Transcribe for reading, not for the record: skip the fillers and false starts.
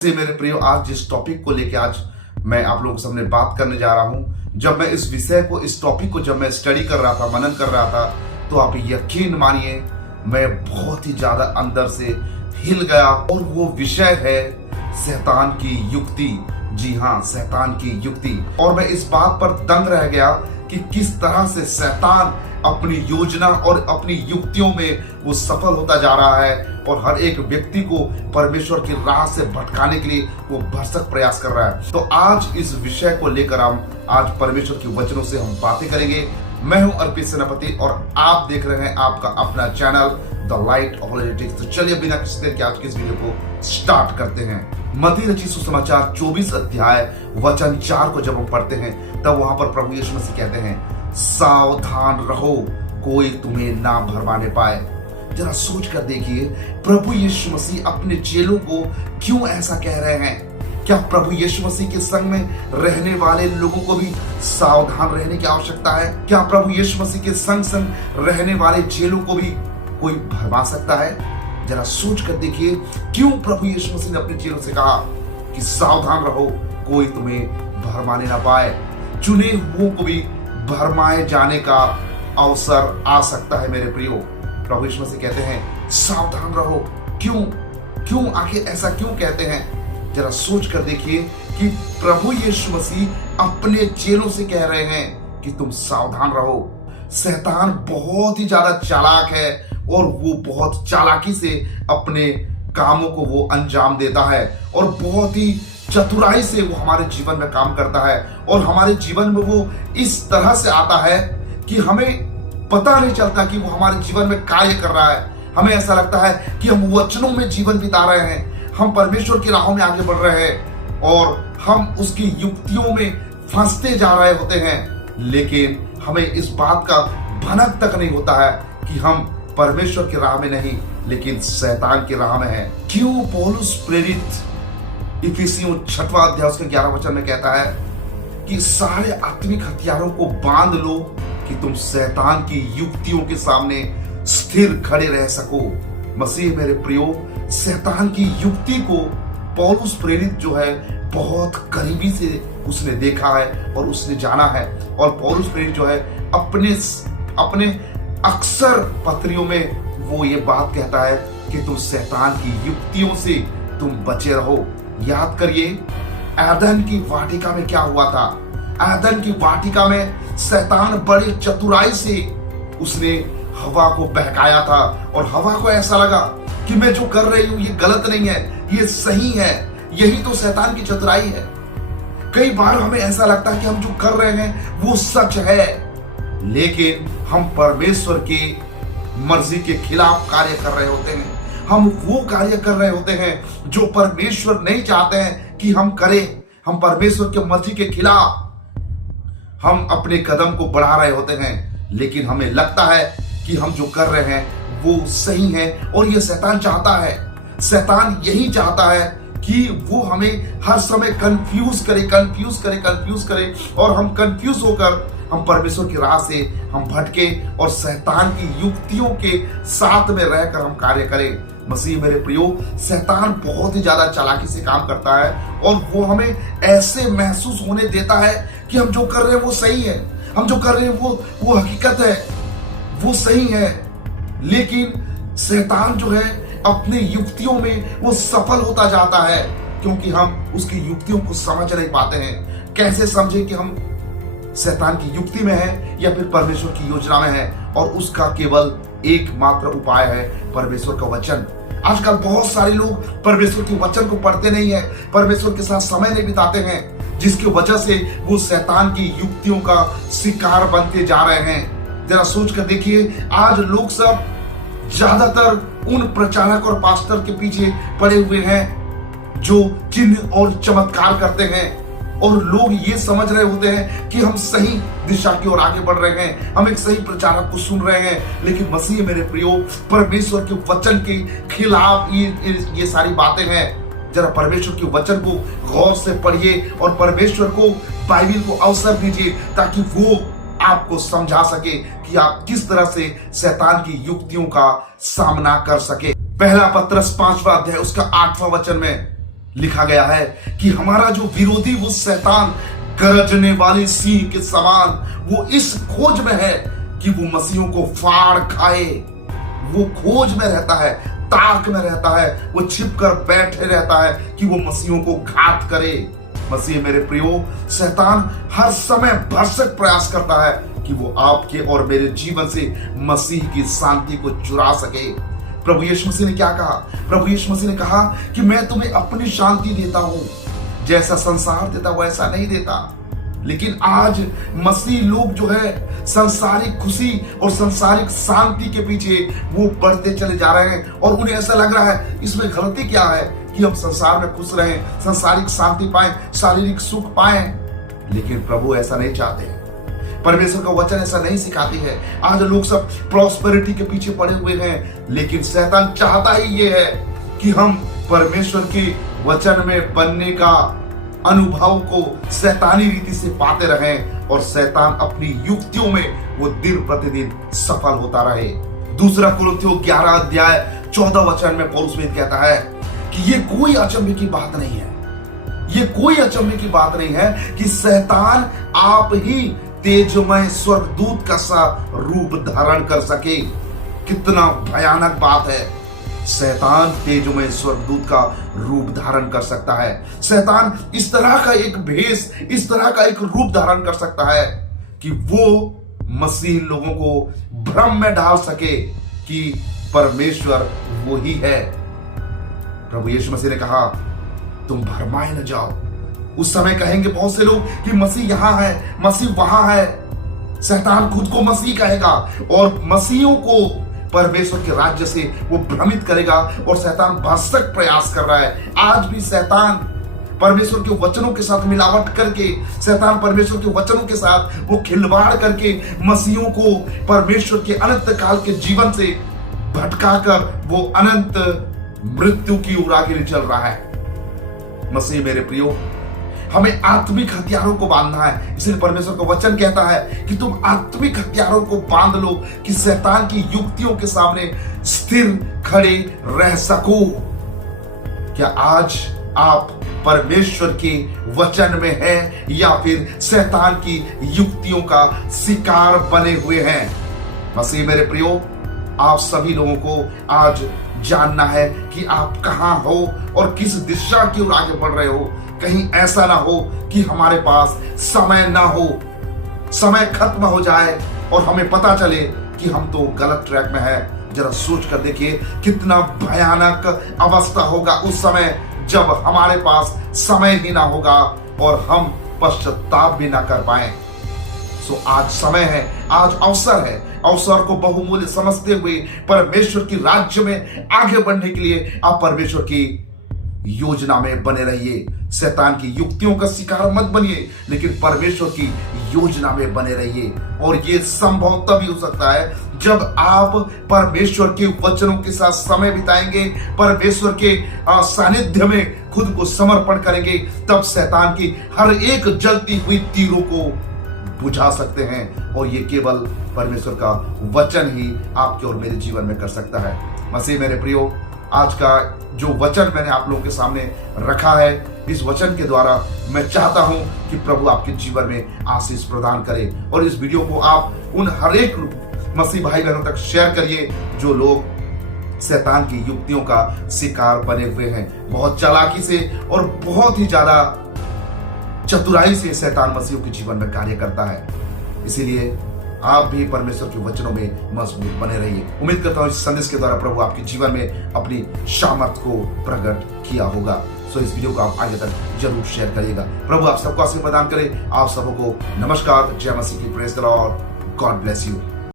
से मेरे प्रियो, आज जिस टॉपिक को लेके आज मैं आप लोगों के सामने बात करने जा रहा हूं, जब मैं इस विषय को, इस टॉपिक को जब मैं स्टडी कर रहा था, मनन कर रहा था, तो आप यकीन मानिए मैं बहुत ही ज्यादा अंदर से हिल गया। और वो विषय है शैतान की युक्ति। जी हाँ, शैतान की युक्ति। और मैं इस बात पर दंग रह गया कि किस तरह से शैतान अपनी योजना और अपनी युक्तियों में वो सफल होता जा रहा है और हर एक व्यक्ति को परमेश्वर की राह से भटकाने के लिए वो भरसक प्रयास कर रहा है। तो आज इस विषय को लेकर हम आज परमेश्वर के वचनों से हम बातें करेंगे। मैं हूं अर्पित सेनापति और आप देख रहे हैं आपका अपना चैनल द लाइट अपोलोजेटिक्स। तो चलिए बिना किसी देर के आज के इस वीडियो को स्टार्ट करते हैं। मत्ती रचित सुसमाचार 24 अध्याय वचन 4 को जब हम पढ़ते हैं तब वहां पर प्रभु यीशु मसीह कहते हैं, सावधान रहो कोई तुम्हें ना भरमाने पाए। जरा सोच कर देखिए, प्रभु यीशु मसीह अपने चेलों को क्यों ऐसा कह रहे हैं? क्या प्रभु यीशु मसीह के संग में रहने वाले लोगों को भी सावधान रहने की आवश्यकता है? क्या प्रभु यीशु मसीह के संग संग रहने वाले चेलों को भी कोई भरमा सकता है? जरा सोच कर देखिए, क्यों प्रभु यीशु मसीह ने अपने चेलों से कहा कि सावधान रहो कोई तुम्हें भरमाने ना पाए। चुने हुओं को भी भरमाए जाने का अवसर आ सकता है मेरे प्रियो। प्रभु यीशु मसीह कहते हैं सावधान रहो। क्यों आखिर ऐसा क्यों कहते हैं? जरा सोच कर देखिए कि प्रभु यीशु मसीह अपने चेलों से कह रहे हैं कि तुम सावधान रहो। शैतान बहुत ही ज्यादा चालाक है और वो बहुत चालाकी से अपने कामों को वो अंजाम देता है और बहुत ही चतुराई से वो हमारे जीवन में काम करता है और हमारे जीवन में वो इस तरह से आता है कि हमें पता नहीं चलता कि वो हमारे जीवन में कार्य कर रहा है। हमें ऐसा लगता है कि हम वचनों में जीवन बिता रहे हैं, हम परमेश्वर की राहों में आगे बढ़ रहे हैं और हम उसकी युक्तियों में फंसते जा रहे होते हैं, लेकिन हमें इस बात का भनक तक नहीं होता है कि हम परमेश्वर की राह में नहीं लेकिन शैतान की राह में हैं। क्यों पौलुस प्रेरित इफिसियों 6वां अध्याय उसके 11 वचन में कहता है कि सारे आत्मिक हथियारों को बांध लो कि तुम शैतान की युक्तियों के सामने स्थिर खड़े रह सको। मसीह मेरे प्रियो, शैतान की युक्ति को पौलुस प्रेरित जो है बहुत करीबी से उसने देखा है और उसने जाना है। और पौलुस प्रेरित जो है अपने अक्सर पत्रियों में वो ये बात कहता है कि तुम शैतान की युक्तियों से तुम बचे रहो। याद करिए, एदन की वाटिका में क्या हुआ था? एदन की वाटिका में शैतान बड़ी चतुराई से उसने हवा को बहकाया था और हवा को ऐसा लगा कि मैं जो कर रही हूं ये गलत नहीं है, ये सही है। यही तो शैतान की चतुराई है। कई बार हमें ऐसा लगता है कि हम जो कर रहे हैं वो सच है, लेकिन हम परमेश्वर की मर्जी के खिलाफ कार्य कर रहे होते हैं। हम वो कार्य कर रहे होते हैं जो परमेश्वर नहीं चाहते हैं कि हम करें। हम परमेश्वर की मर्जी के खिलाफ हम अपने कदम को बढ़ा रहे होते हैं, लेकिन हमें लगता है कि हम जो कर रहे हैं वो सही है। और ये शैतान चाहता है, शैतान यही चाहता है कि वो हमें हर समय कंफ्यूज करे और हम कंफ्यूज होकर हम परमेश्वर की राह से हम भटके और शैतान की युक्तियों के साथ में रहकर हम कार्य करें। मसीह मेरे प्रियो, शैतान बहुत ही ज्यादा चालाकी से काम करता है और वो हमें ऐसे महसूस होने देता है कि हम जो कर रहे हैं वो सही है, हम जो कर रहे हैं वो हकीकत है, वो सही है। लेकिन शैतान जो है अपने युक्तियों में वो सफल होता जाता है क्योंकि हम उसकी युक्तियों को समझ नहीं पाते हैं। कैसे समझे कि हम शैतान की युक्ति में है या फिर परमेश्वर की योजना में है? और उसका केवल एकमात्र उपाय है परमेश्वर का वचन। आजकल बहुत सारे लोग परमेश्वर के वचन को पढ़ते नहीं है, परमेश्वर के साथ समय नहीं बिताते हैं, जिसकी वजह से वो शैतान की युक्तियों का शिकार बनते जा रहे हैं। जरा सोच कर देखिए, आज लोग सब ज्यादातर उन प्रचारक और पास्टर के पीछे पड़े हुए हैं जो चिन्ह और चमत्कार करते हैं और लोग ये समझ रहे होते हैं कि हम सही दिशा की ओर आगे बढ़ रहे हैं, हम एक सही प्रचारक को सुन रहे हैं। लेकिन मसीह मेरे प्रियो, परमेश्वर के वचन के खिलाफ ये सारी बातें हैं। जरा परमेश्वर के वचन को गौर से पढ़िए और परमेश्वर को, बाइबल को अवसर दीजिए ताकि वो आपको समझा सके कि आप किस तरह से शैतान की युक्तियों का सामना कर सके। पहला पत्रस 5वां अध्याय उसका 8वां वचन में लिखा गया है कि हमारा जो विरोधी वो शैतान गरजने वाले सिंह के समान वो इस खोज में है कि वो मसीहों को फाड़ खाए। वो खोज में रहता है, ताक में रहता है, वो छिपकर बैठे रहता है कि वो मसीहों को घात करे। मसीह मेरे प्रियो, शैतान हर समय भरसक प्रयास करता है कि वो आपके और मेरे जीवन से मसीह की शांति को चुरा सके। प्रभु यीशु मसीह ने क्या कहा? प्रभु यीशु मसीह ने कहा कि मैं तुम्हें अपनी शांति देता हूं, जैसा संसार देता वैसा नहीं देता। लेकिन आज मसीह लोग जो है संसारिक खुशी और संसारिक शांति के पीछे वो बढ़ते चले जा रहे हैं और उन्हें ऐसा लग रहा है इसमें गलती क्या है कि हम संसार में खुश रहें, संसारिक शांति पाएं, शारीरिक सुख पाएं। लेकिन प्रभु ऐसा नहीं चाहते। परमेश्वर का वचन ऐसा नहीं सिखाती है। आज लोग सब प्रॉस्पेरिटी के पीछे पड़े हुए हैं, लेकिन शैतान चाहता ही ये है कि हम परमेश्वर के वचन में बनने का अनुभव को शैतानी रीति से पाते रहें और शैतान अपनी युक्तियों में वो दिन प्रतिदिन सफल होता रहे। दूसरा कुरिन्थियों 11 अध्याय 14 वचन में पौलुस कहता है कि ये कोई अचंभे की बात नहीं है, ये कोई अचंभे की बात नहीं है कि शैतान आप ही तेजमय स्वर्गदूत का सा रूप धारण कर सके। कितना भयानक बात है। शैतान तेजमय स्वर्गदूत का रूप धारण कर सकता है। शैतान इस तरह का एक भेष, इस तरह का एक रूप धारण कर सकता है कि वो मसीह लोगों को भ्रम में डाल सके कि परमेश्वर वो ही है। प्रभु यीशु मसीह ने कहा तुम भरमाए न जाओ। उस समय कहेंगे बहुत से लोग कि मसीह यहां है, मसीह वहां है। शैतान खुद को मसीह कहेगा और मसीहों को परमेश्वर के राज्य से वो भ्रमित करेगा और शैतान भरसक प्रयास कर रहा है। आज भी शैतान परमेश्वर के वचनों के साथ मिलावट करके, शैतान परमेश्वर के वचनों के साथ वो खिलवाड़ करके मसीहों को परमेश्वर के अनंत काल के जीवन से भटकाकर वो अनंत मृत्यु की ओर आगे चल रहा है। मसीह मेरे प्रियो, हमें आत्मिक हथियारों को बांधना है। इसलिए परमेश्वर का वचन कहता है कि तुम आत्मिक हथियारों को बांध लो कि शैतान की युक्तियों के सामने स्थिर खड़े रह सको। क्या आज आप परमेश्वर के वचन में हैं या फिर शैतान की युक्तियों का शिकार बने हुए हैं? मसीह मेरे प्रियो, आप सभी लोगों को आज जानना है कि आप कहां हो और किस दिशा की ओर आगे बढ़ रहे हो। कहीं ऐसा ना हो कि हमारे पास समय ना हो, समय खत्म हो जाए और हमें पता चले कि हम तो गलत ट्रैक में हैं। जरा सोच कर देखिए कितना भयानक अवस्था होगा उस समय जब हमारे पास समय ही ना होगा और हम पश्चाताप भी ना कर पाए। सो आज समय है, आज अवसर है। अवसर को बहुमूल्य समझते हुए परमेश्वर की राज्य में आगे बढ़ने के लिए आप परमेश्वर की योजना में बने रहिए। शैतान की युक्तियों का शिकार मत बनिए, लेकिन परमेश्वर की योजना में बने रहिए। और ये संभव तभी हो सकता है जब आप परमेश्वर के वचनों के साथ समय बिताएंगे, परमेश्वर के सानिध्य में खुद को समर्पण करेंगे। तब शैतान की हर एक जलती हुई तीरों को बुझा सकते हैं और ये केवल परमेश्वर का वचन ही आपके और मेरे जीवन में कर सकता है। मसीह मेरे प्रियो, आज का जो वचन मैंने आप लोगों के सामने रखा है, इस वचन के द्वारा मैं चाहता हूं कि प्रभु आपके जीवन में आशीष प्रदान करे। और इस वीडियो को आप उन हर एक मसीह भाई बहनों तक शेयर करिए जो लोग शैतान की युक्तियों का शिकार बने हुए हैं। बहुत चालाकी से और बहुत ही ज्यादा चतुराई से शैतान मसीहों के जीवन में कार्य करता है। इसीलिए आप भी परमेश्वर के वचनों में मजबूत बने रहिए। उम्मीद करता हूं इस संदेश के द्वारा प्रभु आपके जीवन में अपनी सामर्थ को प्रकट किया होगा। सो इस वीडियो को आप आगे तक जरूर शेयर करिएगा। प्रभु आप सबको आशीर्वाद प्रदान करे। आप सबको नमस्कार, जय मसीह की, praise the Lord, God bless you.